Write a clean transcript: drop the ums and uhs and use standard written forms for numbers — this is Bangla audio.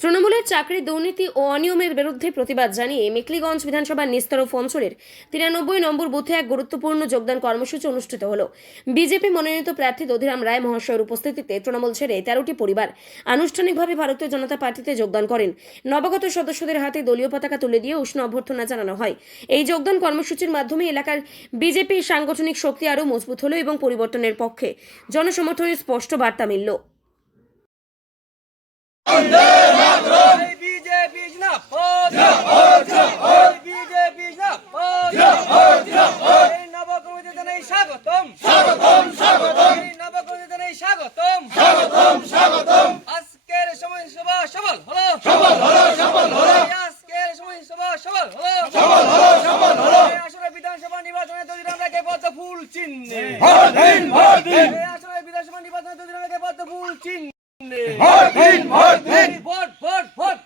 তৃণমূলের চাকরি দুর্নীতি ও অনিয়মের বিরুদ্ধে প্রতিবাদ জানিয়ে মেখলিগঞ্জ বিধানসভার নিস্তরফ অঞ্চলের 93 নম্বর বুথে এক গুরুত্বপূর্ণ যোগদান কর্মসূচি অনুষ্ঠিত হল। বিজেপি মনোনীত প্রার্থী দধিরাম রায় মহাশয়ের উপস্থিতিতে তৃণমূল ছেড়ে 13টি পরিবার আনুষ্ঠানিকভাবে ভারতীয় জনতা পার্টিতে যোগদান করেন। নবাগত সদস্যদের হাতে দলীয় পতাকা তুলে দিয়ে উষ্ণ অভ্যর্থনা জানানো হয়। এই যোগদান কর্মসূচির মাধ্যমে এলাকার বিজেপির সাংগঠনিক শক্তি আরও মজবুত হল এবং পরিবর্তনের পক্ষে জনসমর্থনের স্পষ্ট বার্তা মিলল। আজকের সময় সভা সফল হলো। আজকের সময় সভা সফল হলো। আসলে বিধানসভা নির্বাচনে দধিরাম রায়কে পদ্ম ফুল চিহ্নে আসলে বিধানসভা নির্বাচনে দধিরাম রায়কে পদ্ম ফুল চিহ্নে vote vote vote vote vote